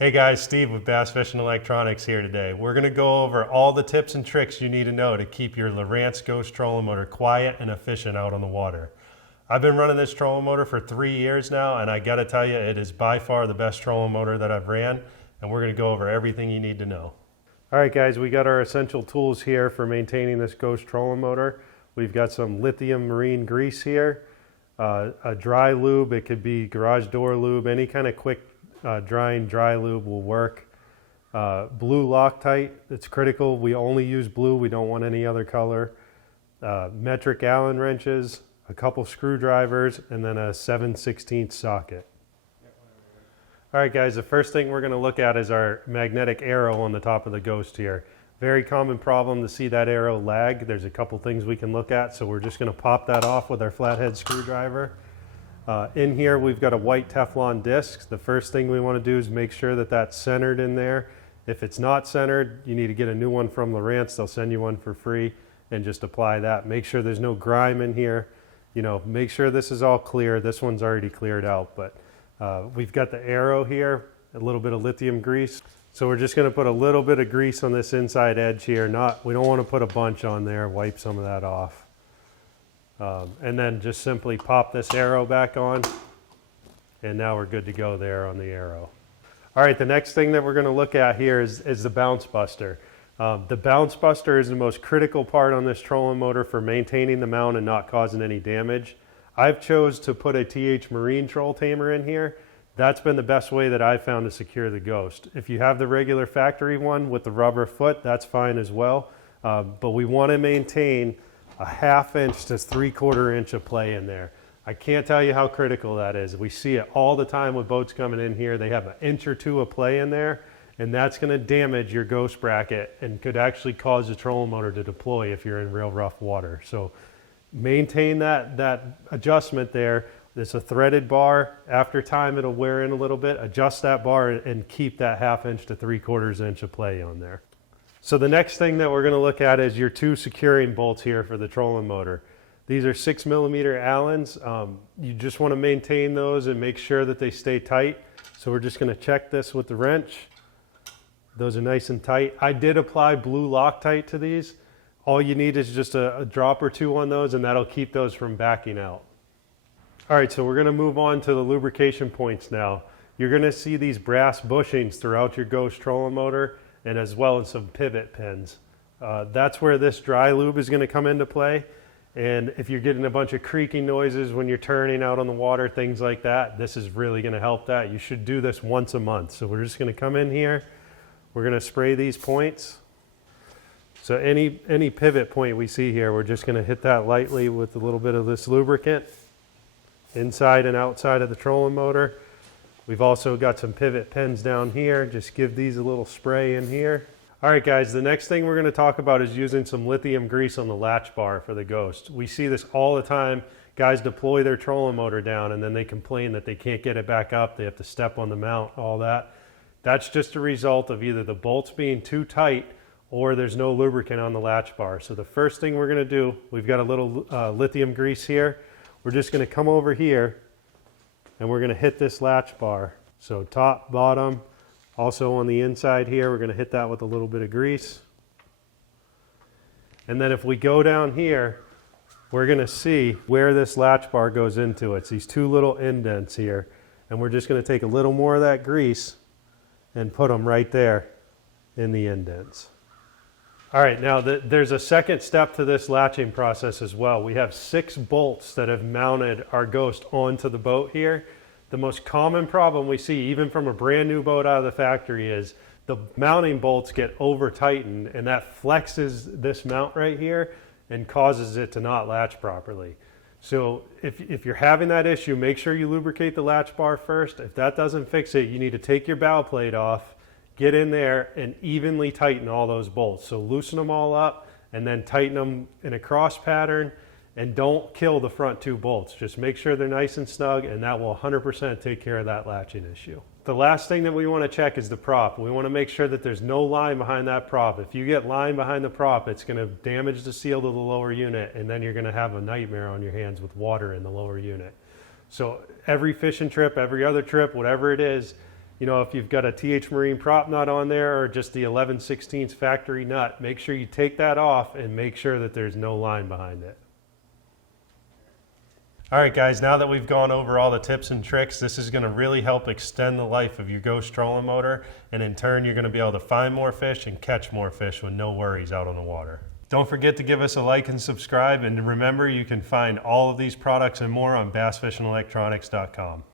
Hey guys, Steve with Bass Fishing Electronics here today. We're going to go over all the tips and tricks you need to know to keep your Lowrance Ghost Trolling Motor quiet and efficient out on the water. I've been running this trolling motor for 3 years now, and I got to tell you, it is by far the best trolling motor that I've ran, and we're going to go over everything you need to know. All right guys, we got our essential tools here for maintaining this Ghost Trolling Motor. We've got some lithium marine grease here, a dry lube. It could be garage door lube, any kind of quick drying dry lube will work. Blue Loctite, it's critical. We only use blue, we don't want any other color. Metric Allen wrenches, a couple screwdrivers, and then a 7/16 socket. All right guys, the first thing we're going to look at is our magnetic arrow on the top of the Ghost here. Very common problem to see that arrow lag. There's a couple things we can look at, so we're just going to pop that off with our flathead screwdriver. In here we've got a white Teflon disc. The first thing we want to do is make sure that that's centered in there. If it's not centered, you need to get a new one from Lowrance. They'll send you one for free, and just apply that. Make sure there's no grime in here. You know, make sure this is all clear. This one's already cleared out, but we've got the arrow here, a little bit of lithium grease. So we're just going to put a little bit of grease on this inside edge here. We don't want to put a bunch on there. Wipe some of that off. And then just simply pop this arrow back on, and now we're good to go there on the arrow. All right, the next thing that we're going to look at here is the bounce buster. The bounce buster is the most critical part on this trolling motor for maintaining the mount and not causing any damage. I've chose to put a TH Marine troll tamer in here. That's been the best way that I've found to secure the Ghost. If you have the regular factory one with the rubber foot, that's fine as well. But we want to maintain a 1/2 inch to 3/4 inch of play in there. I can't tell you how critical that is. We see it all the time with boats coming in here. They have 1 inch or 2 of play in there, and that's going to damage your Ghost bracket and could actually cause the trolling motor to deploy if you're in real rough water. So maintain that adjustment there. It's a threaded bar. After time it'll wear in a little bit. Adjust that bar and keep that 1/2 inch to 3/4 inch of play on there. So the next thing that we're going to look at is your 2 securing bolts here for the trolling motor. These are 6mm Allens. You just want to maintain those and make sure that they stay tight. So we're just going to check this with the wrench. Those are nice and tight. I did apply blue Loctite to these. All you need is just a drop or 2 on those, and that'll keep those from backing out. All right, so we're going to move on to the lubrication points now. You're going to see these brass bushings throughout your Ghost trolling motor, and as well as some pivot pins. That's where this dry lube is going to come into play. And if you're getting a bunch of creaking noises when you're turning out on the water, things like that, this is really going to help that. You should do this once a month. So we're just going to come in here. We're going to spray these points. So any pivot point we see here, we're just going to hit that lightly with a little bit of this lubricant inside and outside of the trolling motor. We've also got some pivot pins down here. Just give these a little spray in here. All right guys, the next thing we're going to talk about is using some lithium grease on the latch bar for the Ghost. We see this all the time. Guys deploy their trolling motor down and then they complain that they can't get it back up. They have to step on the mount, all that. That's just a result of either the bolts being too tight or there's no lubricant on the latch bar. So the first thing we're going to do, we've got a little lithium grease here. We're just going to come over here and we're going to hit this latch bar. So top, bottom, also on the inside here, we're going to hit that with a little bit of grease. And then if we go down here, we're going to see where this latch bar goes into. It's these 2 little indents here. And we're just going to take a little more of that grease and put them right there in the indents. All right, now there's a second step to this latching process as well. We have 6 bolts that have mounted our Ghost onto the boat here. The most common problem we see, even from a brand new boat out of the factory, is the mounting bolts get over tightened, and that flexes this mount right here and causes it to not latch properly. So if you're having that issue, make sure you lubricate the latch bar first. If that doesn't fix it, you need to take your bow plate off, get in there and evenly tighten all those bolts. So loosen them all up and then tighten them in a cross pattern, and don't kill the front 2 bolts. Just make sure they're nice and snug, and that will 100% take care of that latching issue. The last thing that we want to check is the prop. We want to make sure that there's no line behind that prop. If you get line behind the prop, it's going to damage the seal to the lower unit, and then you're going to have a nightmare on your hands with water in the lower unit. So every fishing trip, every other trip, whatever it is, You know, if you've got a TH Marine prop nut on there or just the 11/16 factory nut, make sure you take that off and make sure that there's no line behind it. All right guys, now that we've gone over all the tips and tricks, this is going to really help extend the life of your Ghost Trolling Motor, and in turn you're going to be able to find more fish and catch more fish with no worries out on the water. Don't forget to give us a like and subscribe, and remember you can find all of these products and more on bassfishingelectronics.com.